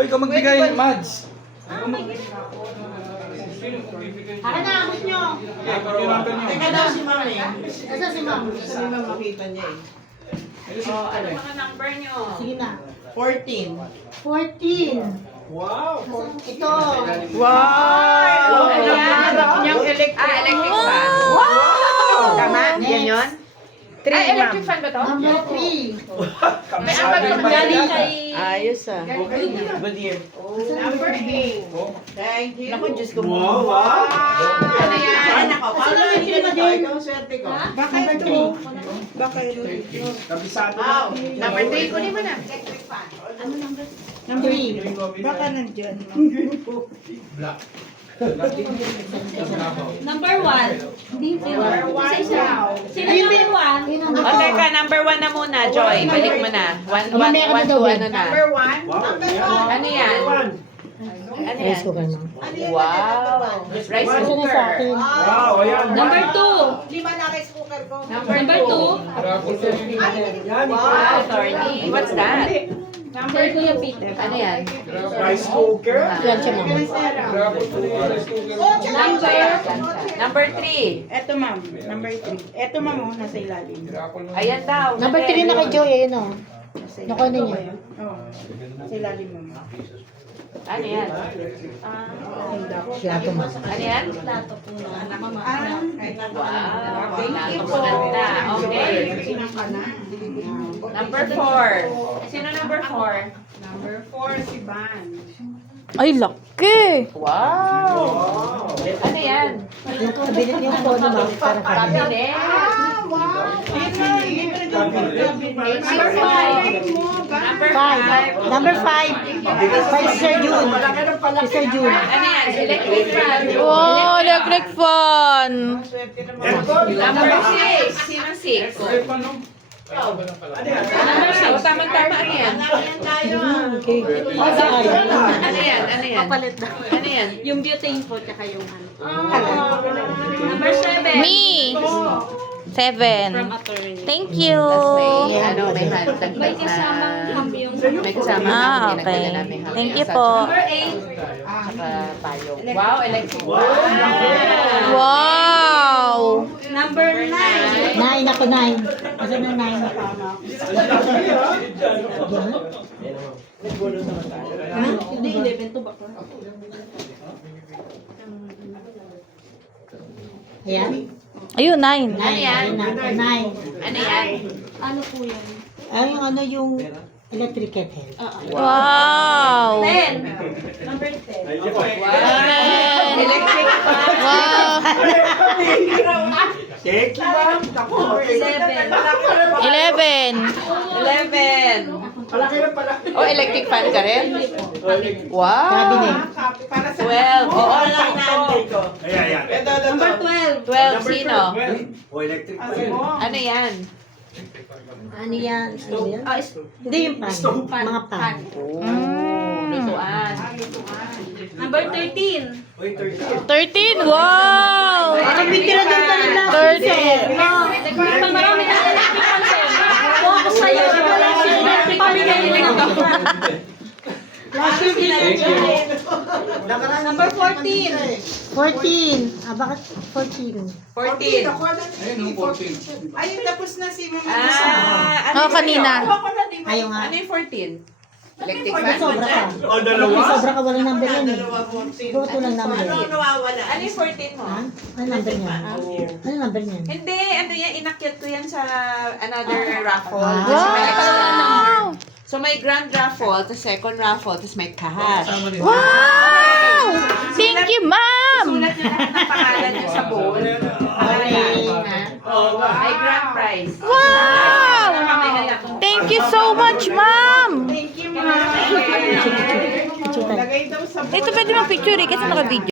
Hoy, ikaw magbigay, Mads. Haka na, gusto nyo. Teka daw si Ma'am eh. Asa si ma'am? Sabi Ma'am makita niya eh. Ano mga number nyo? Sige na. 14. 14. Wow! Ito. Wow! Ano yan? Yung electric. Electric fan. Wow! Tama? Next. Yan yun? 3, Ay, Ma'am. electric fan ba to? Number 3. May apat pa galing kay... Ayos ah. Good year. Number 8. Thank you. Naku, Diyos ko. Wow! Wow! Ano yan? Ako, paano yung sino din? Ito ang swerte ko. Number 3. Kabisado Wow. Number 3 ko ni mo na. Number 3. Baka nandyan. Black. Number 1. Hindi, sino? Number 1 now. Sino number 1? O, teka, number 1 na muna, Joy. Balik mo na. 1, 1, 2, ano na. Number 1? Number 1. Ano yan? Ano yan? Rice cooker, ma'am. Wow. Rice Ito na sa cooker. akin. Wow, ayan. Number 2. Lima na rice cooker ko. Number Number 2. 2. Wow, Torny. What's that? Kay Kuya Peter. Ano yan? Rice cooker. Yan siya, ma'am. Number 3. Eto ma'am, number 3. Eto ma'am, oh, nasa ilalim. Ayan daw. Number 3 na kay Joy. Ayun o. Nakuha na niya. Oo, nasa ilalim ma'am. Ano yan? Plato, ma'am. Ano yan? Plato po na. Wow. Thank you po. Okay. Number 4. Sino number 4? Number 4, si Van. Ay, laki! Wow. Ano yan? Yung kabinet niyo po, ma'am. Para kabinet. Cabinet. Number 5. Number 5. Number 5. By Sir June. Si Sir June. Ano yan? Electric fan. Wow, electric fan! Number 6. Sino 6? Number 6. O, tamang-tama. Ano yan? Okay. Kasi ay. Ano yan? Ano yan? Papalit na. Ano yan? Yung butane po, tsaka yung ano. Number 7. Me! 7. From attorney. Thank you! Tapos may, ano, may handtag May na... kasamang kamyong. May kasama Ah, na okay. Thank you po. Number 8. Saka tayo. Wow, electric. Wow! Number 9. 9 ako, 9. Kasi na 9. Hindi, 11 to ba? Ayan. Ayun, 9. 9. Ano yan? 9. Ano yan? Ano po yan? Ay, yung ano yung electric kettle. Wow! 10. Number 10. Amen! Electric fan. Wow! 11. 11. 11. Oh, electric fan ka rin? Wow. Cabinet. Para sa 12. Oo, lang ko. Ayan, ayan. Number 12. 12. Sino? Oh, electric fan. Ano yan? Ano yan? Ano yan? Ah, Hindi yung pan. Mga pan. Lutuan. Number 13. 13. Wow! Ang picture doon ka rin lang. 13. Pag marami na electric fan sir. Kung ako sa'yo, wala siya electric pamigay nila ito. Last year din. Number 14. 14. Ah, bakit 14? 14. Ayun, tapos na si Mama. Ah, Oh, kanina. Ayaw nga. Ano yung 14? Electric May fan? sobra ka. Oh, dalawa? May sobra ka, walang number yan eh. Dalawa 14. Puro lang number. Ano nawawala? Ano yung 14 mo? Ha? Ano number niyan? Ano number niyan? Hindi, ano yan, inakyat ko yan sa another raffle. Ah. Kasi may extra. Wow! So may grand raffle, tapos second raffle, tapos may cash. Wow! Thank you, ma'am! Sulat nyo lahat ng pangalan nyo sa bowl. Okay. May grand prize. Wow! Thank you so much, ma'am! Thank you, Ma'am. Chutan. Lagay daw sa Ito pwede mag-picture eh kasi naka-video.